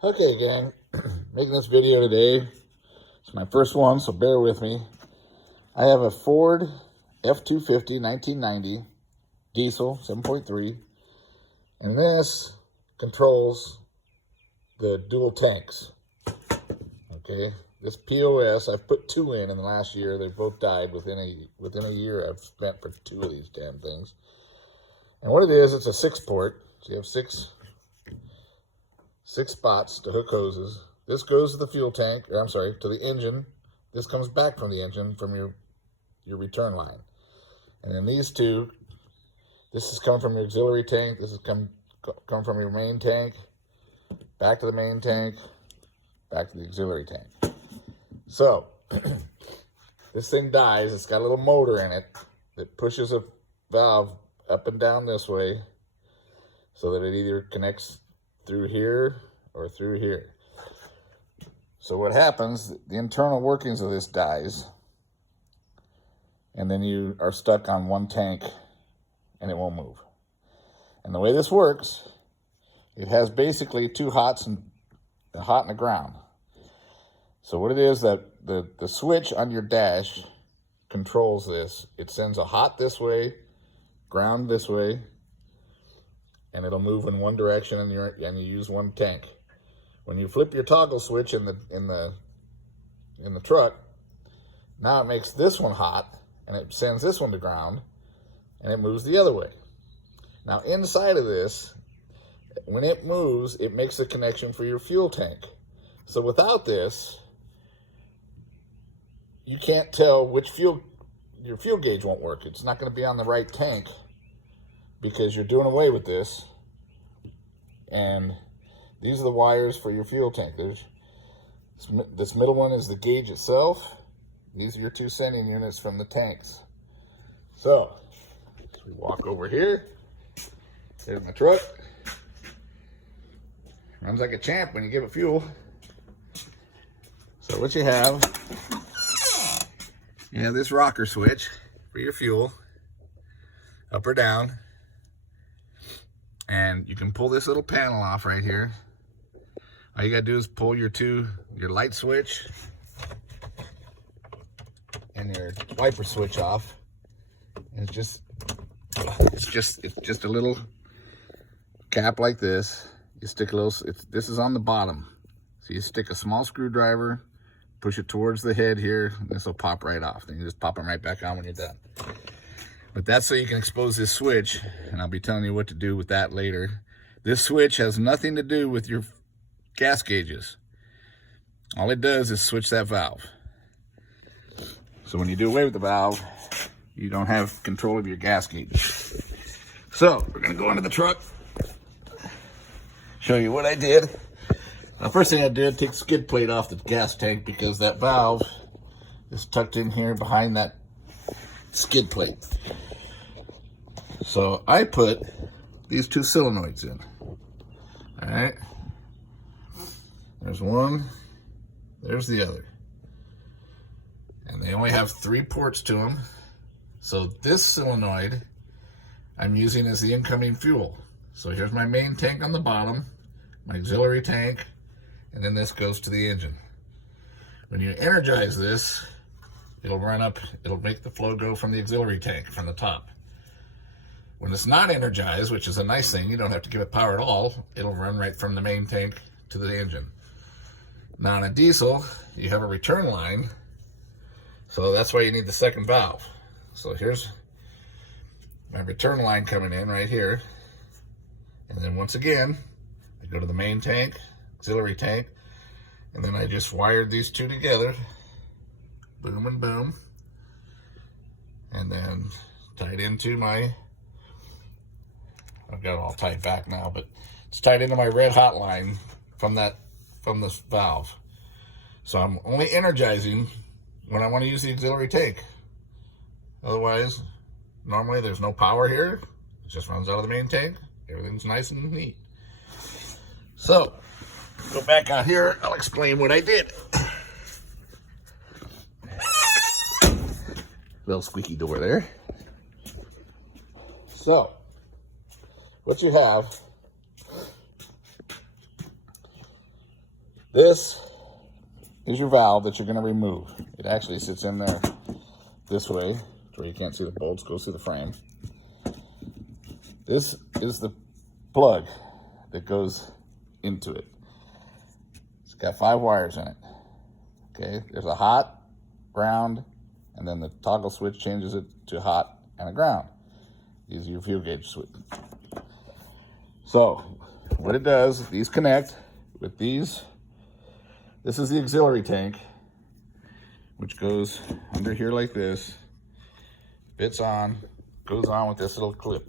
Okay, gang, making this video today. It's my first one, so bear with me. I have a Ford F250 1990 diesel 7.3, and this controls the dual tanks. Okay, this POS, I've put two in the last year. They both died within a year I've spent for two of these damn things. And what it is, it's a 6-port, so you have six spots to hook hoses. This goes to the fuel tank, or I'm sorry, to the engine. This comes back from the engine from your return line. And then these two, this is coming from your auxiliary tank. This is come from your main tank, back to the main tank, back to the auxiliary tank. So, this thing dies. It's got a little motor in it that pushes a valve up and down this way so that it either connects through here or through here. So what happens, the internal workings of this dies, and then you are stuck on one tank and it won't move. And the way this works, it has basically two hots and a hot and a ground. So what it is, that the switch on your dash controls this. It sends a hot this way, ground this way, and it'll move in one direction, and you use one tank. When you flip your toggle switch in the truck, now it makes this one hot, and it sends this one to ground, and it moves the other way. Now inside of this, when it moves, it makes a connection for your fuel tank. So without this, you can't tell which your fuel gauge won't work. It's not going to be on the right tank because you're doing away with this. And these are the wires for your fuel tank. There's this middle one is the gauge itself. These are your two sending units from the tanks. So we walk over here. There's my truck. Runs like a champ when you give it fuel. So what you have this rocker switch for your fuel, up or down. And you can pull this little panel off right here. All you gotta do is pull your light switch and your wiper switch off. And it's just a little cap like this. You stick a little, this is on the bottom. So you stick a small screwdriver, push it towards the head here, and this will pop right off. Then you just pop them right back on when you're done. But that's so you can expose this switch, and I'll be telling you what to do with that later. This switch has nothing to do with your gas gauges. All it does is switch that valve. So when you do away with the valve, you don't have control of your gas gauges. So we're gonna go into the truck, show you what I did. The first thing I did, take the skid plate off the gas tank because that valve is tucked in here behind that skid plate. So I put these two solenoids in. All right. There's one, there's the other. And they only have 3 ports to them. So this solenoid I'm using as the incoming fuel. So here's my main tank on the bottom, my auxiliary tank, and then this goes to the engine. When you energize this, it'll make the flow go from the auxiliary tank from the top. When it's not energized, which is a nice thing, you don't have to give it power at all, it'll run right from the main tank to the engine. Now on a diesel, you have a return line, so that's why you need the second valve. So here's my return line coming in right here. And then once again, I go to the main tank, auxiliary tank, and then I just wired these two together, boom and boom, and then tied into my, I've got it all tied back now, but it's tied into my red hot line from this valve. So I'm only energizing when I want to use the auxiliary tank. Otherwise, normally there's no power here. It just runs out of the main tank. Everything's nice and neat. So, go back out here, I'll explain what I did. Little squeaky door there. So, what you have This is your valve that you're going to remove. It actually sits in there this way, where you can't see the bolts, go through the frame. This is the plug that goes into it. It's got 5 wires in it. Okay, there's a hot, ground, and then the toggle switch changes it to hot and a ground. These are your fuel gauge switch. So what it does, these connect with these. This is the auxiliary tank, which goes under here like this, fits on, goes on with this little clip.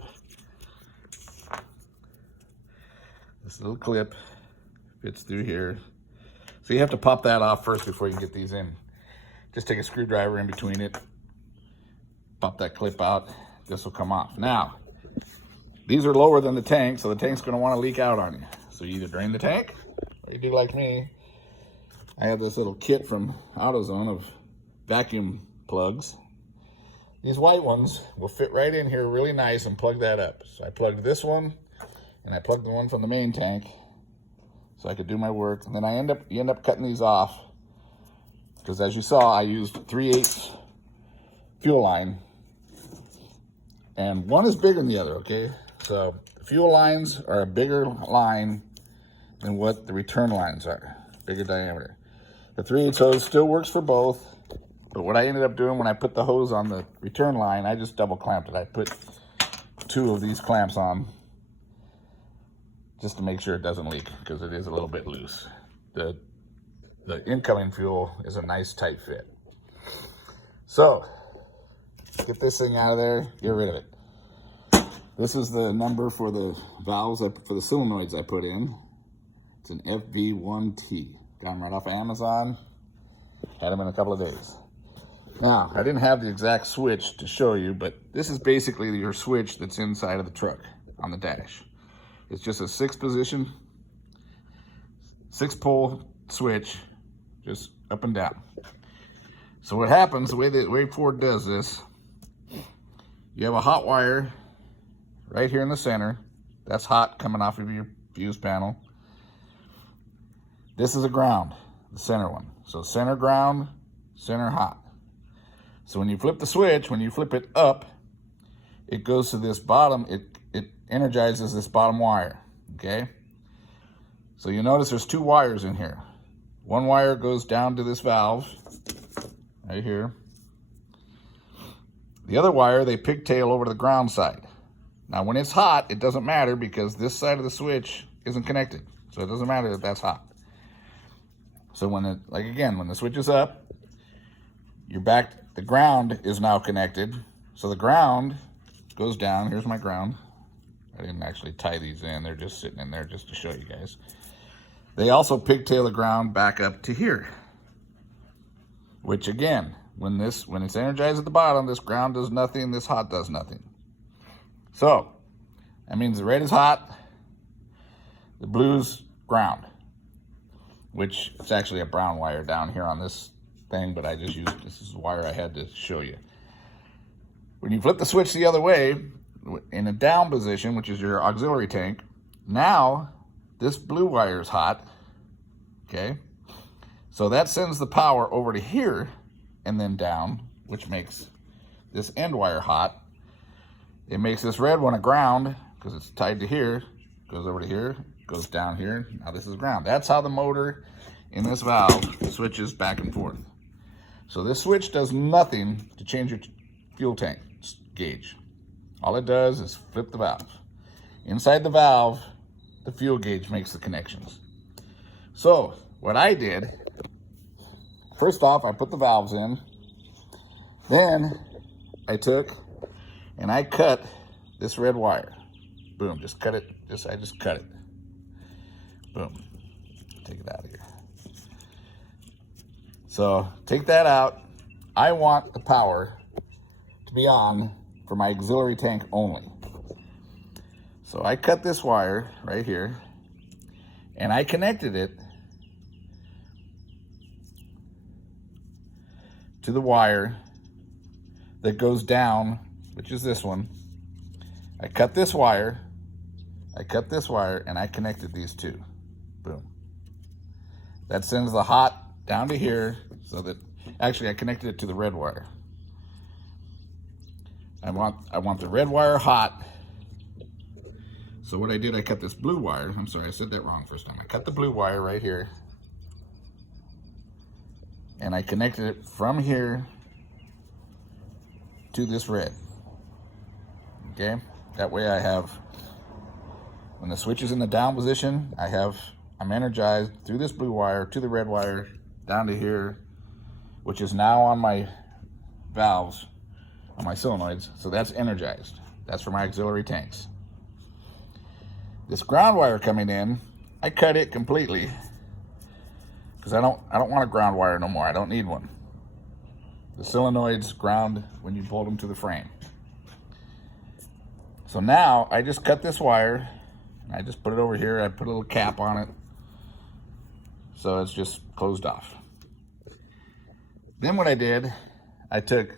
This little clip fits through here. So you have to pop that off first before you get these in. Just take a screwdriver in between it, pop that clip out, this will come off. Now, these are lower than the tank, so the tank's gonna wanna leak out on you. So you either drain the tank, or you do like me. I have this little kit from AutoZone of vacuum plugs. These white ones will fit right in here really nice and plug that up. So I plugged this one, and I plugged the one from the main tank so I could do my work. And then you end up cutting these off, because as you saw, I used 3/8 fuel line, and one is bigger than the other, okay? So the fuel lines are a bigger line than what the return lines are, bigger diameter. The 3/8 hose still works for both, but what I ended up doing when I put the hose on the return line, I just double clamped it. I put 2 of these clamps on just to make sure it doesn't leak, because it is a little bit loose. The incoming fuel is a nice tight fit. So get this thing out of there, get rid of it. This is the number for the valves, for the solenoids I put in. It's an FV1T. Got them right off of Amazon. Had them in a couple of days. Now, I didn't have the exact switch to show you, but this is basically your switch that's inside of the truck on the dash. It's just a 6-position, 6-pole switch, just up and down. So what happens, the way Ford does this, you have a hot wire right here in the center. That's hot coming off of your fuse panel. This is a ground, the center one. So center ground, center hot. So when you flip the switch, when you flip it up, it goes to this bottom, it energizes this bottom wire, okay? So you notice there's 2 wires in here. One wire goes down to this valve, right here. The other wire, they pigtail over to the ground side. Now when it's hot, it doesn't matter because this side of the switch isn't connected. So it doesn't matter if that's hot. So when when the switch is up, the ground is now connected. So the ground goes down. Here's my ground. I didn't actually tie these in. They're just sitting in there just to show you guys. They also pigtail the ground back up to here, which again, when it's energized at the bottom, this ground does nothing, this hot does nothing. So that means the red is hot, the blue's ground, which it's actually a brown wire down here on this thing, but I just used, this is the wire I had to show you. When you flip the switch the other way, in a down position, which is your auxiliary tank, now this blue wire is hot, okay? So that sends the power over to here and then down, which makes this end wire hot. It makes this red one a ground because it's tied to here, goes over to here, goes down here. Now this is ground. That's how the motor in this valve switches back and forth. So this switch does nothing to change your fuel tank gauge. All it does is flip the valve. Inside the valve, the fuel gauge makes the connections. So what I did, first off, I put the valves in. Then I took and I cut this red wire. Boom, just cut it. I just cut it. Boom. Take it out of here. So take that out. I want the power to be on for my auxiliary tank only. So I cut this wire right here and I connected it to the wire that goes down, which is this one. I cut this wire, and I connected these two. Boom. that sends the hot down to here, so that, actually I connected it to the red wire. I want the red wire hot. So what I did, I cut this blue wire. I'm sorry, I said that wrong first time. I cut the blue wire right here, and I connected it from here to this red. Okay, that way I have, when the switch is in the down position, I'm energized through this blue wire to the red wire down to here, which is now on my valves, on my solenoids. So that's energized. That's for my auxiliary tanks. This ground wire coming in, I cut it completely because I don't want a ground wire no more. I don't need one. The solenoids ground when you bolt them to the frame. So now I just cut this wire. I just put it over here. I put a little cap on it, so it's just closed off. Then what I did, I took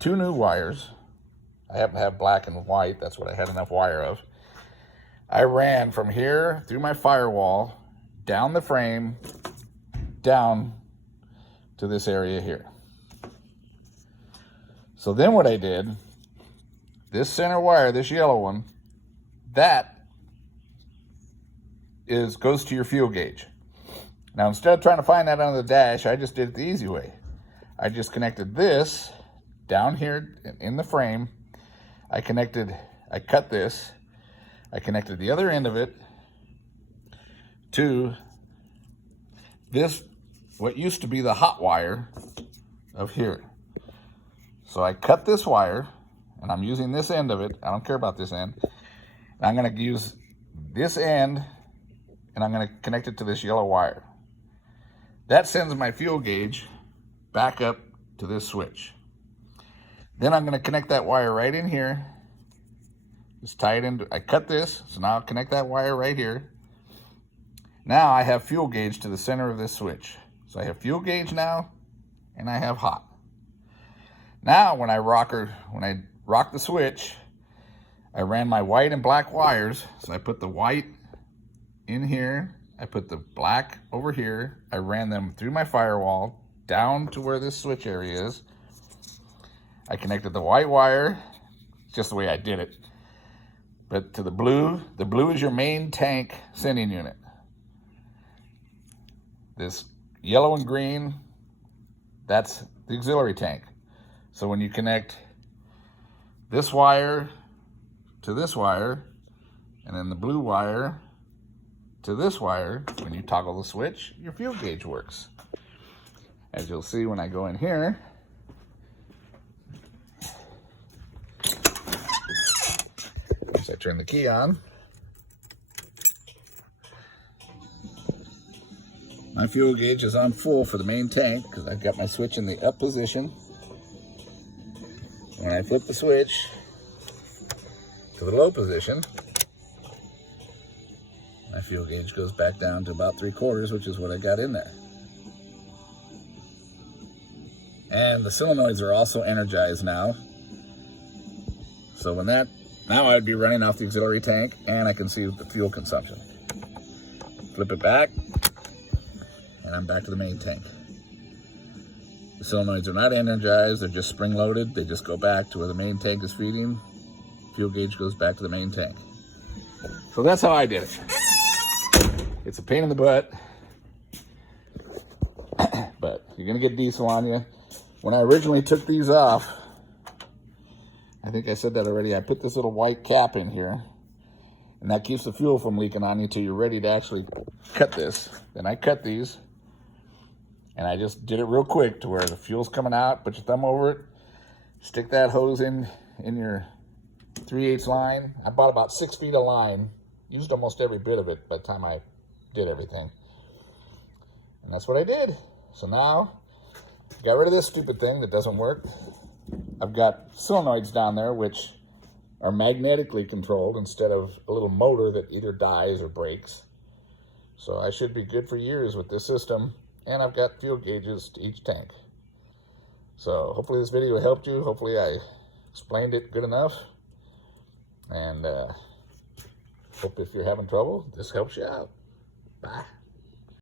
2 new wires. I happen to have black and white. That's what I had enough wire of. I ran from here through my firewall, down the frame, down to this area here. So then what I did, this center wire, this yellow one, that goes to your fuel gauge. Now, instead of trying to find that on the dash, I just did it the easy way. I just connected this down here in the frame. I cut this. I connected the other end of it to this, what used to be the hot wire of here. So I cut this wire, and I'm using this end of it. I don't care about this end. I'm going to use this end, and I'm going to connect it to this yellow wire. That sends my fuel gauge back up to this switch. Then I'm going to connect that wire right in here. Just tie it in. I cut this, so now I'll connect that wire right here. Now I have fuel gauge to the center of this switch. So I have fuel gauge now, and I have hot. Now when I rock the switch, I ran my white and black wires. So I put the white in here. I put the black over here. I ran them through my firewall down to where this switch area is. I connected the white wire, just the way I did it, but to the blue is your main tank sending unit. This yellow and green, that's the auxiliary tank. So when you connect this wire to this wire, and then the blue wire to this wire, when you toggle the switch, your fuel gauge works. As you'll see when I go in here, as I turn the key on, my fuel gauge is on full for the main tank because I've got my switch in the up position. When I flip the switch to the low position, my fuel gauge goes back down to about 3/4, which is what I got in there. And the solenoids are also energized now. So when now I'd be running off the auxiliary tank, and I can see the fuel consumption. Flip it back, and I'm back to the main tank. The solenoids are not energized, they're just spring loaded. They just go back to where the main tank is feeding. Fuel gauge goes back to the main tank. So that's how I did it. It's a pain in the butt, but you're gonna get diesel on you. When I originally took these off, I think I said that already, I put this little white cap in here, and that keeps the fuel from leaking on you until you're ready to actually cut this. Then I cut these, and I just did it real quick to where the fuel's coming out. Put your thumb over it, stick that hose in your 3/8 line. I bought about 6 feet of line, used almost every bit of it by the time I did everything. And that's what I did. So now, got rid of this stupid thing that doesn't work. I've got solenoids down there which are magnetically controlled instead of a little motor that either dies or breaks. So I should be good for years with this system, and I've got fuel gauges to each tank. So hopefully this video helped you. Hopefully I explained it good enough, and hope if you're having trouble, this helps you out. Bye.